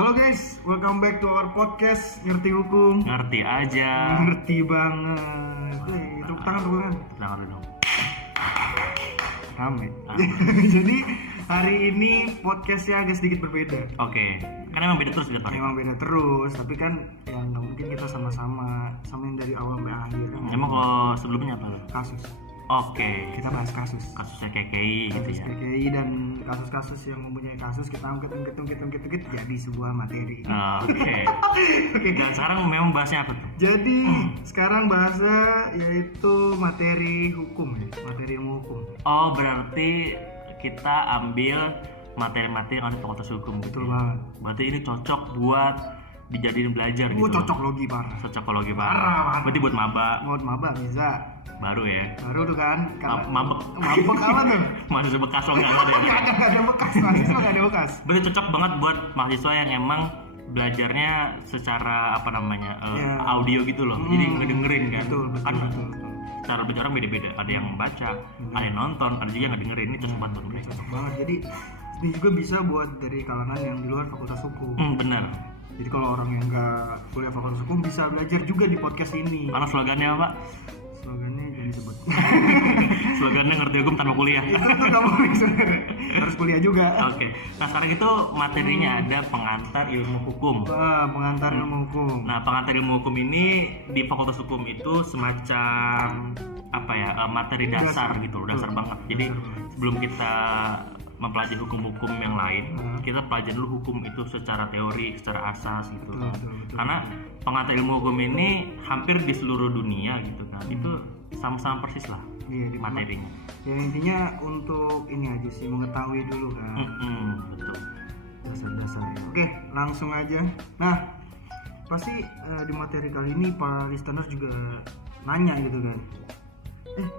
Halo guys, welcome back to our podcast Ngerti Hukum. Ngerti aja. Ngerti banget. Tepuk tangan. Tangan dulu dong. Rame. Jadi hari ini podcastnya agak sedikit berbeda. Oke. Kan emang beda terus gitu. Memang beda terus, tapi kan ya nggak mungkin kita sama-sama samain dari awal sampai akhir. Emang kalau sebelumnya apa? Kasus. Oke. Kita bahas kasus. Kasusnya KKI gitu ya. KKI dan kasus-kasus yang mempunyai kasus kita angkat jadi sebuah materi. Oke. Oke. Dan sekarang memang bahasnya apa tuh? Jadi sekarang bahasa yaitu materi hukum ya, materi ilmu hukum. Oh, berarti kita ambil materi-materi yang ada di fakultas hukum. Betul banget. Berarti ini cocok buat dijadiin belajar gitu. Cocokologi parah. Cocokologi Parah. parah. Berarti buat maba. Buat maba bisa. Baru ya. Baru tuh kan. Mabek. Mabek apa tuh? Mahasiswa bekas lo nggak ada ya? Nggak ada bekas, mahasiswa nggak ada bekas. Berarti cocok banget buat mahasiswa yang emang belajarnya secara apa namanya audio gitu loh, jadi ngedengerin kan. Betul. Cara belajar orang beda-beda, ada yang baca, ada yang nonton, ada juga yang ngedengerin. Ini cocok banget buat mereka. Cocok banget. Jadi ini juga bisa buat dari kalangan yang di luar fakultas hukum. Benar. Jadi kalau orang yang nggak kuliah fakultas hukum bisa belajar juga di podcast ini. Mana slogannya apa? Slogannya jangan disebut. Slogannya ngerti hukum tanpa kuliah. Itu nggak boleh sebenarnya. Harus kuliah juga. Oke. Nah sekarang itu materinya ada pengantar ilmu hukum. Pengantar ilmu hukum. Nah pengantar ilmu hukum ini di fakultas hukum itu semacam apa ya, materi dasar gitu, dasar banget. Jadi sebelum kita mempelajari hukum-hukum yang lain, kita pelajari dulu hukum itu secara teori, secara asas gitu. Betul. Karena pengantar ilmu hukum ini hampir di seluruh dunia gitu kan, itu sama-sama persis lah materinya. Ya intinya untuk ini aja sih, mengetahui dulu kan. Betul. Dasar-dasar. Oke, langsung aja. Nah, pasti di materi kali ini para listener juga nanya gitu kan.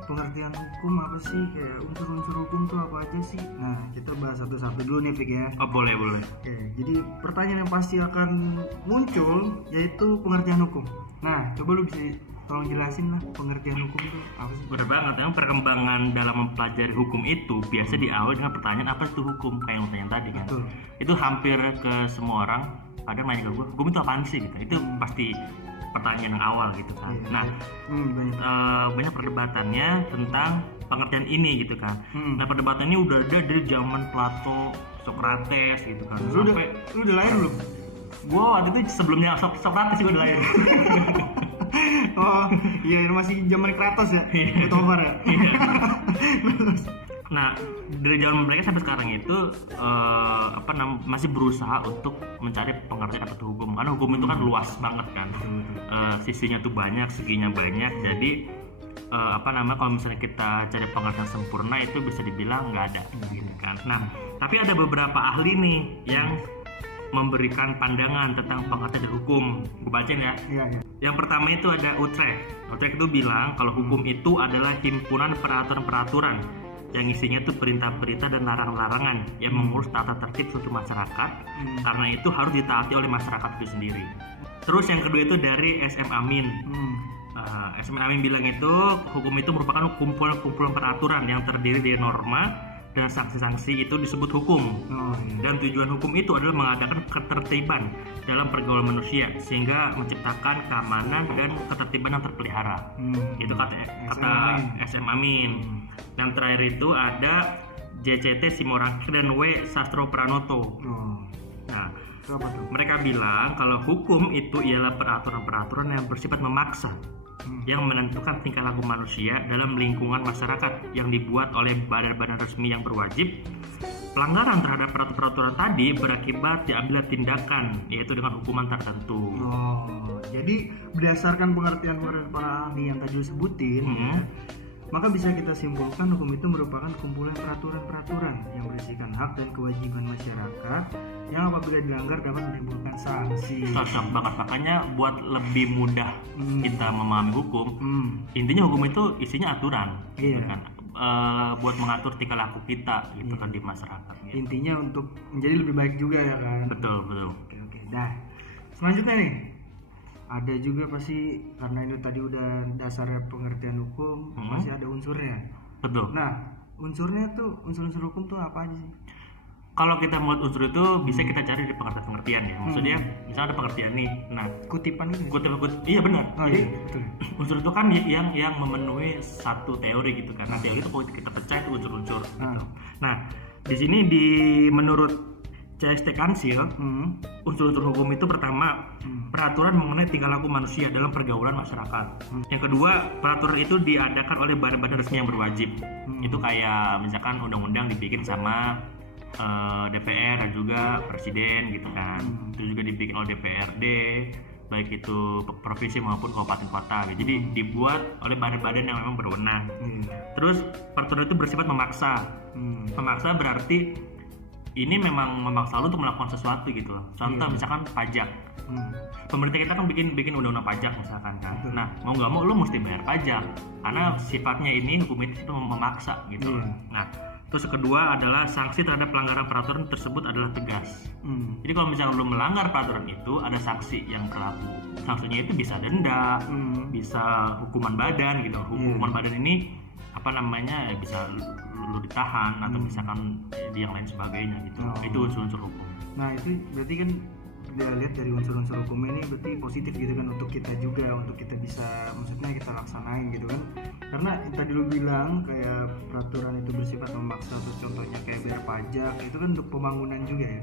Pengertian hukum apa sih? Kayak unsur-unsur hukum tuh apa aja sih? Nah, kita bahas satu-satu dulu nih, Fik ya. Oh, boleh. Oke, jadi pertanyaan yang pasti akan muncul yaitu pengertian hukum. Nah, coba lu bisa tolong jelasin lah pengertian hukum itu apa sih? Benar banget, memang perkembangan dalam mempelajari hukum itu biasa diawali dengan pertanyaan apa itu hukum, kayak yang tanya tadi kan. Betul. Itu hampir ke semua orang kadang nanya ke gue, hukum itu apaan sih gitu. Itu pasti pertanyaan yang awal gitu kan. Nah, banyak perdebatannya tentang pengertian ini gitu kan. Nah, perdebatannya udah ada dari zaman Plato, Socrates gitu kan. Lu udah lahir belum? Gua waktu itu sebelumnya Socrates sih gua udah lahir. Oh iya, masih zaman Kratos ya? Tobar ya? Nah, dari zaman mereka sampai sekarang itu masih berusaha untuk mencari pengertian apa itu hukum. Karena hukum itu kan luas banget kan. Sisinya tuh banyak, seginya banyak. Jadi kalau misalnya kita cari pengertian sempurna itu bisa dibilang nggak ada gitu kan. Nah, tapi ada beberapa ahli nih yang memberikan pandangan tentang pengertian hukum. Gue bacain ya. Iya. Yang pertama itu ada Utrecht. Utrecht itu bilang kalau hukum itu adalah himpunan peraturan-peraturan yang isinya tuh perintah-perintah dan larangan-larangan yang mengurus tata tertib suatu masyarakat. Karena itu harus ditaati oleh masyarakat itu sendiri. Terus yang kedua itu dari SM Amin. SM Amin bilang itu hukum itu merupakan kumpulan peraturan yang terdiri dari norma dan sanksi-sanksi itu disebut hukum. Dan tujuan hukum itu adalah mengadakan ketertiban dalam pergaulan manusia sehingga menciptakan keamanan dan ketertiban yang terpelihara. Itu kata SM Amin. Yang terakhir itu ada JCT Simorangkir dan W Sastro Pranoto. Nah, mereka bilang kalau hukum itu ialah peraturan-peraturan yang bersifat memaksa yang menentukan tingkah laku manusia dalam lingkungan masyarakat yang dibuat oleh badan-badan resmi yang berwajib. Pelanggaran terhadap peraturan tadi berakibat diambil tindakan, yaitu dengan hukuman tertentu. Jadi berdasarkan pengertian para ahli yang tadi disebutin, maka bisa kita simpulkan hukum itu merupakan kumpulan peraturan-peraturan yang berisikan hak dan kewajiban masyarakat yang apabila dilanggar dapat menimbulkan sanksi. Cocok banget, makanya buat lebih mudah kita memahami hukum, intinya hukum itu isinya aturan, gitu kan? Buat mengatur tingkah laku kita gitu kan di masyarakat. Gitu. Intinya untuk menjadi lebih baik juga ya kan. Betul. Oke. Dah. Selanjutnya nih. Ada juga pasti karena ini tadi udah dasarnya pengertian hukum, masih ada unsurnya. Betul. Nah, unsurnya tuh unsur-unsur hukum tuh apa aja sih? Kalau kita mau unsur itu bisa kita cari di pengertian ya. Maksudnya misalnya ada pengertian nih. Nah, Kutipan itu. iya benar. Oh, Jadi iya, betul. unsur itu kan yang memenuhi satu teori gitu kan. Nah, teori itu kalau kita pecah itu unsur-unsur gitu. Nah, di sini menurut CST Kansil, unsur-unsur hukum itu pertama peraturan mengenai tingkah laku manusia dalam pergaulan masyarakat. Yang kedua, peraturan itu diadakan oleh badan-badan resmi yang berwajib. Itu kayak misalkan undang-undang dibikin sama DPR dan juga presiden gitu kan. Itu juga dibikin oleh DPRD, baik itu provinsi maupun kabupaten kota gitu. Jadi dibuat oleh badan-badan yang memang berwenang. Terus peraturan itu bersifat memaksa. Memaksa berarti ini memang memaksa lu untuk melakukan sesuatu gitu loh. Contoh misalkan pajak. Pemerintah kita kan bikin undang-undang pajak misalkan kan. Nah, mau nggak mau lu mesti bayar pajak karena sifatnya ini hukum itu memaksa gitu. Nah, terus kedua adalah sanksi terhadap pelanggaran peraturan tersebut adalah tegas. Jadi kalau misalnya lu melanggar peraturan itu ada sanksi yang berlaku. Sanksinya itu bisa denda, bisa hukuman badan gitu. Hukuman badan ini apa namanya bisa lu ditahan atau misalkan yang lain sebagainya gitu. Itu unsur-unsur hukum. Nah itu berarti kan udah lihat dari unsur-unsur hukum ini berarti positif gitu kan untuk kita juga, untuk kita bisa maksudnya kita laksanain gitu kan. Karena tadi lu bilang kayak peraturan itu bersifat memaksa, terus contohnya kayak bayar pajak itu kan untuk pembangunan juga ya.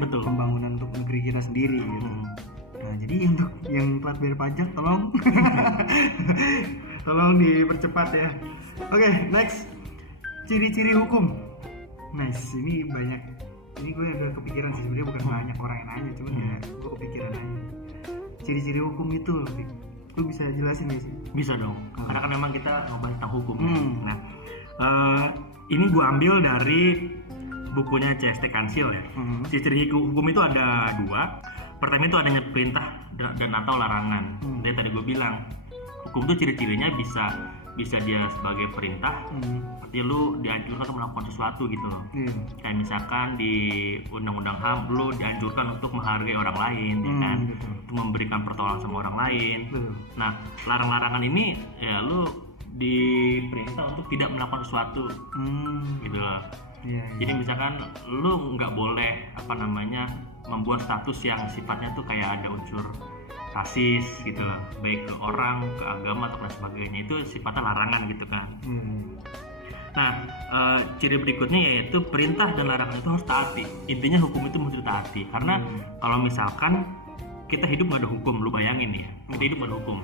Betul. Pembangunan untuk negeri kita sendiri gitu. Nah jadi untuk yang telat bayar pajak tolong tolong dipercepat ya. Oke, next. Ciri-ciri hukum. Nice, ini banyak. Ini gue agak kepikiran sih, sebenarnya bukan banyak orang yang nanya, cuman ya gue kepikiran aja. Ciri-ciri hukum itu, lu bisa jelasin gak sih? Bisa dong, karena kan memang kita ngomongin tentang hukum. Nah, ini gue ambil dari bukunya CST Kansil ya. Ciri-ciri hukum itu ada dua. Pertama itu adanya perintah dan atau larangan. Dari tadi gue bilang, hukum itu ciri-cirinya bisa dia sebagai perintah, artinya lu dianjurkan untuk melakukan sesuatu gitu loh. Kayak misalkan di Undang-Undang HAM lu dianjurkan untuk menghargai orang lain, ya kan, untuk memberikan pertolongan sama orang lain. Nah, larang-larangan ini ya lu diperintah untuk tidak melakukan sesuatu, gitu loh. Jadi misalkan lu nggak boleh apa namanya membuat status yang sifatnya tuh kayak ada unsur rasis gitu loh, baik ke orang, ke agama atau lain sebagainya, itu sifatnya larangan gitu kan. Nah, ciri berikutnya yaitu perintah dan larangan itu harus taati. Intinya hukum itu mesti taati, karena kalau misalkan kita hidup nggak ada hukum, lu bayangin ya, kita hidup nggak ada hukum.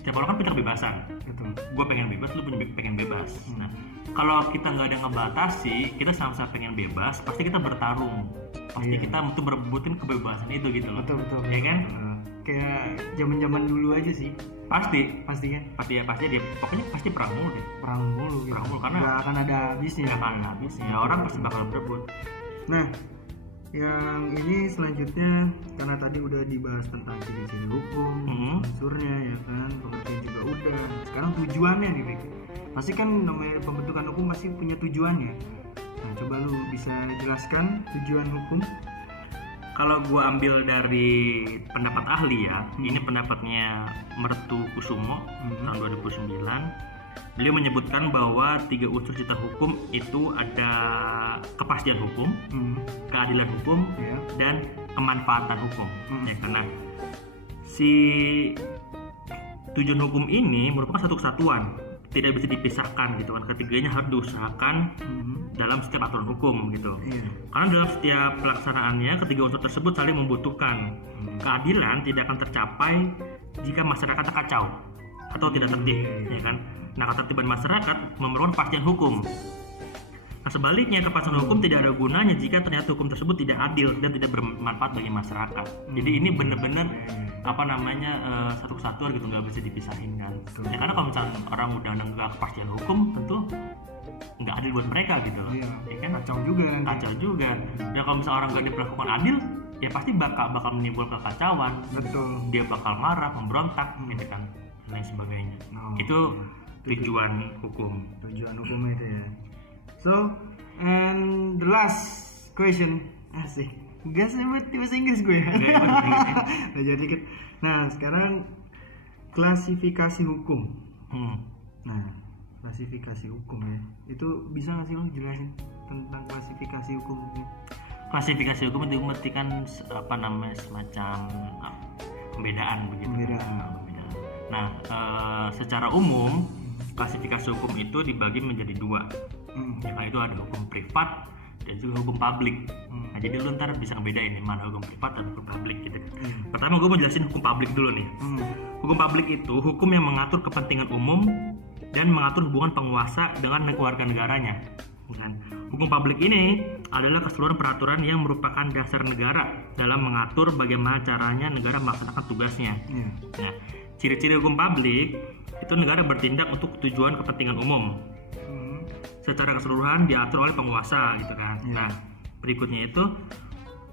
Setiap orang kan punya kebebasan. Gue pengen bebas, lu pengen bebas. Nah, kalau kita nggak ada yang ngebatasi, kita sama-sama pengen bebas, pasti kita bertarung, pasti kita untuk berebutin kebebasan itu gitu loh. Betul. Ya kan? Kayak zaman dulu aja sih. Pasti kan? Pasti dia pokoknya pasti perang mulu deh. Perang mulu karena nggak akan ada habisnya. Orang pasti bakal berebut. Nah, yang ini selanjutnya karena tadi udah dibahas tentang ciri-ciri hukum, unsurnya ya kan, pengertian juga udah. Sekarang tujuannya nih, Rick. Pasti kan namanya pembentukan hukum masih punya tujuannya. Nah, coba lu bisa jelaskan tujuan hukum. Kalau gue ambil dari pendapat ahli ya, ini pendapatnya Mertu Kusumo tahun 2009. Beliau menyebutkan bahwa 3 unsur cita hukum itu ada kepastian hukum, keadilan hukum, dan kemanfaatan hukum. Ya, karena si tujuan hukum ini merupakan satu kesatuan, tidak bisa dipisahkan gitu kan. Ketiganya harus diusahakan dalam setiap aturan hukum gitu. Karena dalam setiap pelaksanaannya ketiga unsur tersebut saling membutuhkan. Keadilan tidak akan tercapai jika masyarakat kacau atau tidak tertib, ya kan. Nah, ketertiban masyarakat memerlukan kepastian hukum. Nah, sebaliknya kepastian hukum tidak ada gunanya jika ternyata hukum tersebut tidak adil dan tidak bermanfaat bagi masyarakat. Jadi ini benar-benar apa namanya satu kesatuan gitu, nggak bisa dipisahin kan. Ya, karena kalau misalnya orang udah nggak kepastian hukum, tentu nggak adil buat mereka gitu. Ya kan, kacau juga. Dan kalau misalnya orang nggak diperlakukan adil, ya pasti bakal menimbulkan kekacauan. Dia bakal marah, memberontak, gitu kan, dan lain sebagainya. Itu tujuan hukum. Tujuan hukum itu ya. So, and the last question, asik. Gas banget bahasa Inggris gue. Belajar dikit. Nah, sekarang klasifikasi hukum. Nah, klasifikasi hukum ya. Itu bisa nggak sih lo jelasin tentang klasifikasi hukum? klasifikasi hukum itu berarti kan semacam pembedaan begitu. Pembedaan. Nah, secara umum klasifikasi hukum itu dibagi menjadi dua. Yaitu ada hukum privat dan juga hukum publik. Nah, jadi lu ntar bisa ngebedain nih mana hukum privat dan hukum publik gitu. Pertama gue mau jelasin hukum publik dulu nih. Hukum publik itu hukum yang mengatur kepentingan umum dan mengatur hubungan penguasa dengan warga negaranya. Dan hukum publik ini adalah keseluruhan peraturan yang merupakan dasar negara dalam mengatur bagaimana caranya negara melaksanakan tugasnya. Nah, ciri-ciri hukum publik itu negara bertindak untuk tujuan kepentingan umum. Secara keseluruhan diatur oleh penguasa gitu kan. Nah, berikutnya itu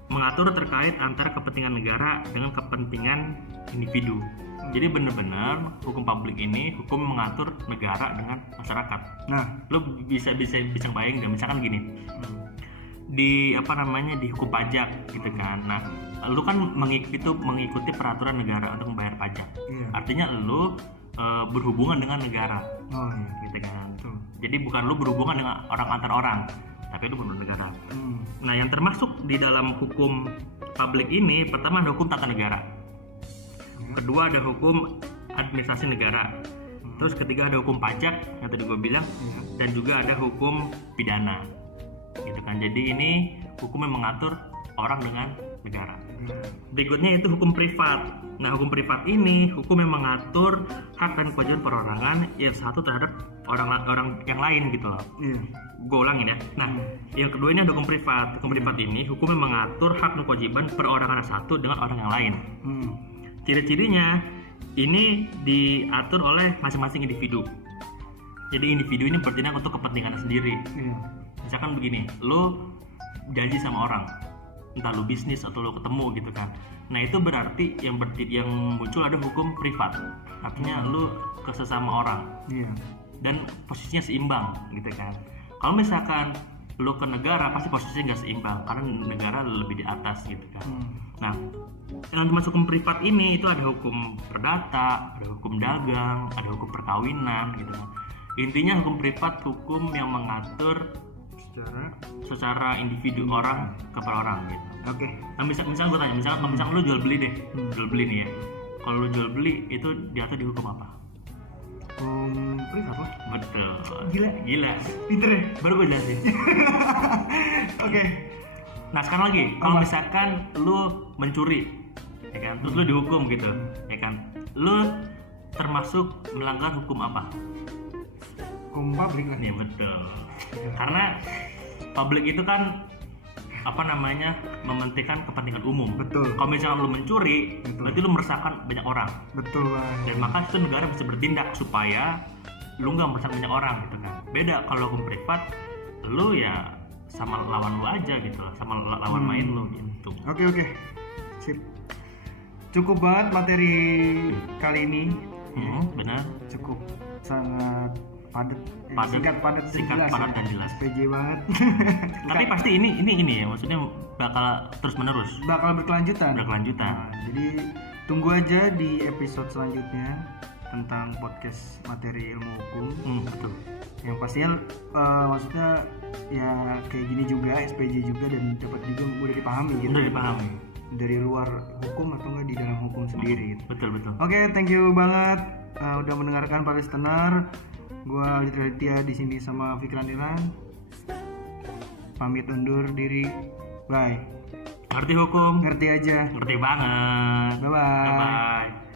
mengatur terkait antara kepentingan negara dengan kepentingan individu. Jadi benar-benar hukum publik ini hukum mengatur negara dengan masyarakat. Nah, lo bisa bayangin nggak? Misalkan gini, di di hukum pajak gitu kan. Nah, lo kan mengikuti peraturan negara untuk membayar pajak. Artinya lo berhubungan dengan negara, gitu kan. Jadi bukan lo berhubungan dengan orang antar orang, tapi lo berhubungan negara. Nah, yang termasuk di dalam hukum publik ini pertama ada hukum tata negara. Kedua ada hukum administrasi negara. Terus ketiga ada hukum pajak yang tadi gue bilang, dan juga ada hukum pidana, gitu kan. Jadi ini hukum yang mengatur orang dengan negara. Berikutnya itu hukum privat. Nah, hukum privat ini hukum yang mengatur hak dan kewajiban perorangan yang satu terhadap orang yang lain gitu loh. Gue ulangin ya. Nah, yang kedua ini ada hukum privat. Hukum privat ini hukum yang mengatur hak dan kewajiban perorangan satu dengan orang yang lain. Ciri-cirinya ini diatur oleh masing-masing individu. Jadi individu ini bertindak untuk kepentingannya sendiri. Misalkan begini, lo janji sama orang, entah lo bisnis atau lo ketemu gitu kan. Nah, itu berarti yang muncul ada hukum privat. Artinya lo ke sesama orang. Dan posisinya seimbang gitu kan. Kalau misalkan lo ke negara pasti posisinya nggak seimbang karena negara lebih di atas gitu kan. Nah, yang termasuk hukum privat ini itu ada hukum perdata, ada hukum dagang, ada hukum perkawinan gitu kan. Intinya hukum privat hukum yang mengatur secara individu orang ke orang gitu. Nah, misalnya gue tanya, misalnya lo jual beli deh, jual beli nih ya. Kalau lo jual beli itu diatur di hukum apa? Privat apa? Betul. Gila. Pinter ya? Baru gue jelasin. Nah, sekarang lagi, kalau misalkan lu mencuri, ya kan, terus lu dihukum gitu, ya kan, lu termasuk melanggar hukum apa? Hukum publik lah. Iya, betul. Karena publik itu kan mementingkan kepentingan umum. Betul. Kalau misalkan lu mencuri, berarti lu meresahkan banyak orang. Betul. Dan maka itu negara bisa bertindak supaya lu nggak meresahkan banyak orang gitu kan. Beda kalau hukum privat, lu ya sama lawan lu aja gitu lah, sama lawan main lu gitu. Oke. Sip. Cukup banget materi kali ini. Benar. Cukup sangat padat, singkat padat dan jelas. SPJ banget. Tapi pasti ini ya, maksudnya bakal terus menerus. Bakal berkelanjutan. Nah, jadi tunggu aja di episode selanjutnya tentang podcast materi ilmu hukum. Betul. Yang pastinya maksudnya ya kayak gini juga, SPJ juga, dan dapat juga udah dipahami gitu. Udah dipahami. Dari luar hukum atau enggak di dalam hukum sendiri gitu. Betul. Oke, thank you banget udah mendengarkan para listener. Gua Litra Ditya di sini sama Fikran Ilan. Pamit undur diri. Bye. Ngerti hukum? Ngerti aja. Ngerti banget. Bye.